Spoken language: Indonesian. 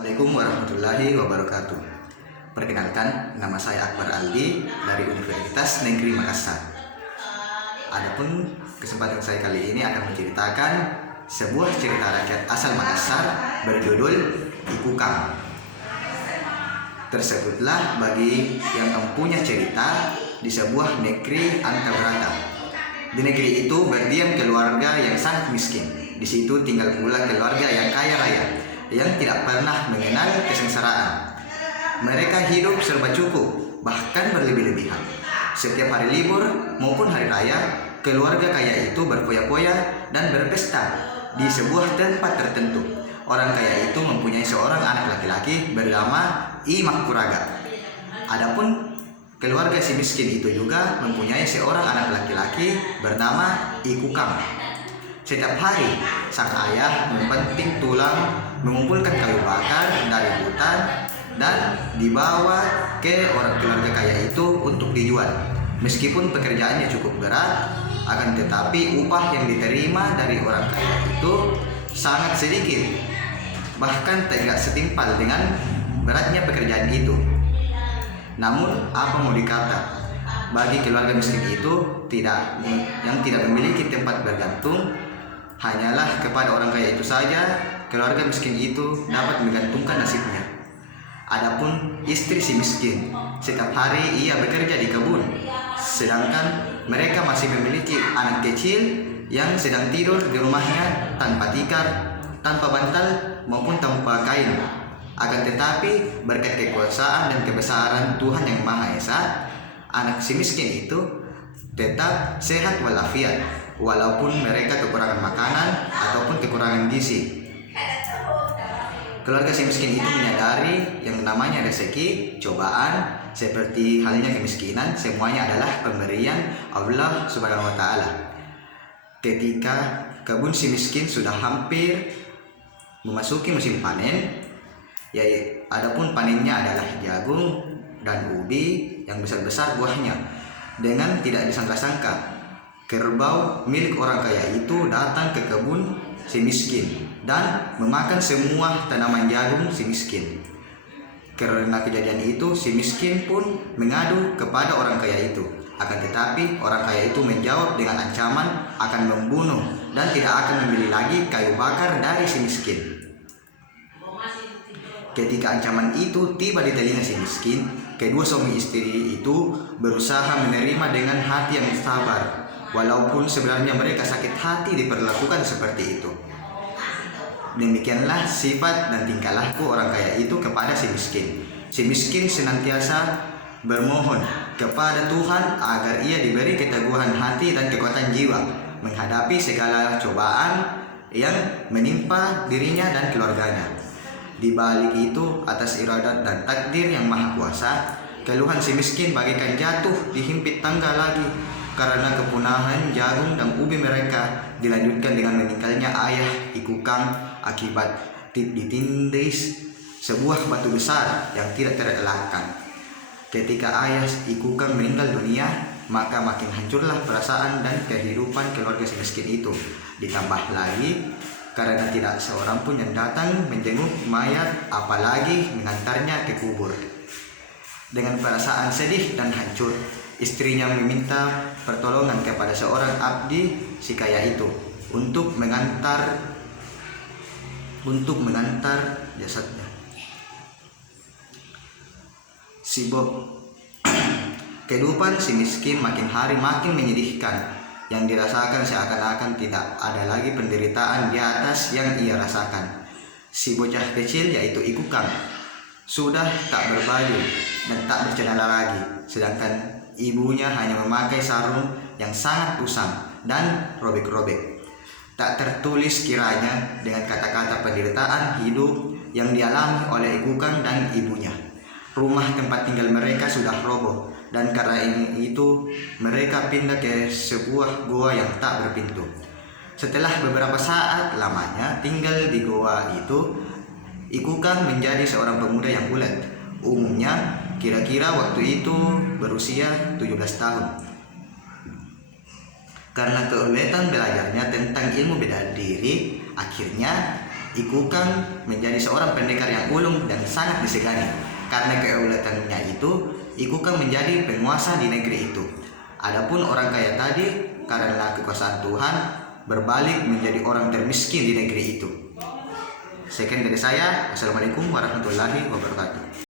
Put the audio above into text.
Assalamualaikum warahmatullahi wabarakatuh. Perkenalkan, nama saya Akbar Aldi dari Universitas Negeri Makassar. Adapun kesempatan saya kali ini akan menceritakan sebuah cerita rakyat asal Makassar berjudul Ikukang. Tersebutlah bagi yang mempunyai cerita di sebuah negeri angka berata. Di negeri itu berdiam keluarga yang sangat miskin. Di situ tinggal pula keluarga yang kaya raya, yang tidak pernah mengenal kesengsaraan. Mereka hidup serba cukup, bahkan berlebih-lebihan. Setiap hari libur maupun hari raya, keluarga kaya itu berfoya-foya dan berpesta di sebuah tempat tertentu. Orang kaya itu mempunyai seorang anak laki-laki bernama Imak Kuraga. Adapun keluarga si miskin itu juga mempunyai seorang anak laki-laki bernama Ikukang. Setiap hari, sang ayah mempenting tulang, mengumpulkan kayu bakar dari hutan, dan dibawa ke orang keluarga kaya itu untuk dijual. Meskipun pekerjaannya cukup berat, akan tetapi upah yang diterima dari orang kaya itu sangat sedikit, bahkan tidak setimpal dengan beratnya pekerjaan itu. Namun apa mau dikata, bagi keluarga miskin itu yang tidak memiliki tempat bergantung, hanyalah kepada orang kaya itu saja keluarga miskin itu dapat menggantungkan nasibnya. Adapun istri si miskin, setiap hari ia bekerja di kebun, sedangkan mereka masih memiliki anak kecil yang sedang tidur di rumahnya tanpa tikar, tanpa bantal maupun tanpa kain. Akan tetapi berkat kekuasaan dan kebesaran Tuhan yang Maha Esa, anak si miskin itu tetap sehat walafiat, walaupun mereka kekurangan makanan ataupun kekurangan gizi. Keluarga si miskin itu menyadari yang namanya rezeki, cobaan, seperti halnya kemiskinan, semuanya adalah pemberian Allah Subhanahu wa Ta'ala. Ketika kebun si miskin sudah hampir memasuki musim panen, adapun panennya adalah jagung dan ubi yang besar-besar buahnya. Dengan tidak disangka-sangka, kerbau milik orang kaya itu datang ke kebun si miskin dan memakan semua tanaman jagung si miskin. Karena kejadian itu, si miskin pun mengadu kepada orang kaya itu. Akan tetapi orang kaya itu menjawab dengan ancaman akan membunuh dan tidak akan membeli lagi kayu bakar dari si miskin. Ketika ancaman itu tiba di telinga si miskin, kedua suami istri itu berusaha menerima dengan hati yang sabar, walaupun sebenarnya mereka sakit hati diperlakukan seperti itu. Demikianlah sifat dan tingkah laku orang kaya itu kepada si miskin. Si miskin senantiasa bermohon kepada Tuhan agar ia diberi keteguhan hati dan kekuatan jiwa menghadapi segala cobaan yang menimpa dirinya dan keluarganya. Di balik itu, atas iradat dan takdir yang maha kuasa, keluhan si miskin bagaikan jatuh dihimpit tangga lagi karena kepunahan jagung dan ubi mereka, dilanjutkan dengan meninggalnya ayah Ikukang akibat ditindis sebuah batu besar yang tidak terelakkan. Ketika ayah Ikukang meninggal dunia, maka makin hancurlah perasaan dan kehidupan keluarga si miskin itu. Ditambah lagi karena tidak seorang pun yang datang menjenguk mayat, apalagi mengantarnya ke kubur. Dengan perasaan sedih dan hancur, istrinya meminta pertolongan kepada seorang abdi si kaya itu untuk mengantar jasadnya. Kehidupan si miskin makin hari makin menyedihkan, yang dirasakan seakan-akan tidak ada lagi penderitaan di atas yang ia rasakan. Si bocah kecil yaitu Ikukang sudah tak berbaju dan tak bercelana lagi, sedangkan ibunya hanya memakai sarung yang sangat usang dan robek-robek. Tak tertulis kiranya dengan kata-kata penderitaan hidup yang dialami oleh Ikukang dan ibunya. Rumah tempat tinggal mereka sudah roboh, dan karena itu mereka pindah ke sebuah goa yang tak berpintu. Setelah beberapa saat lamanya tinggal di goa itu, Ikukang menjadi seorang pemuda yang bulat. Umumnya kira-kira waktu itu berusia 17 tahun. Karena keuletan belajarnya tentang ilmu bela diri, akhirnya Ikukang menjadi seorang pendekar yang ulung dan sangat disegani. Karena keuletannya itu, Ikukang menjadi penguasa di negeri itu. Adapun orang kaya tadi, karena kekuasaan Tuhan, berbalik menjadi orang termiskin di negeri itu. Sekian dari saya. Assalamualaikum warahmatullahi wabarakatuh.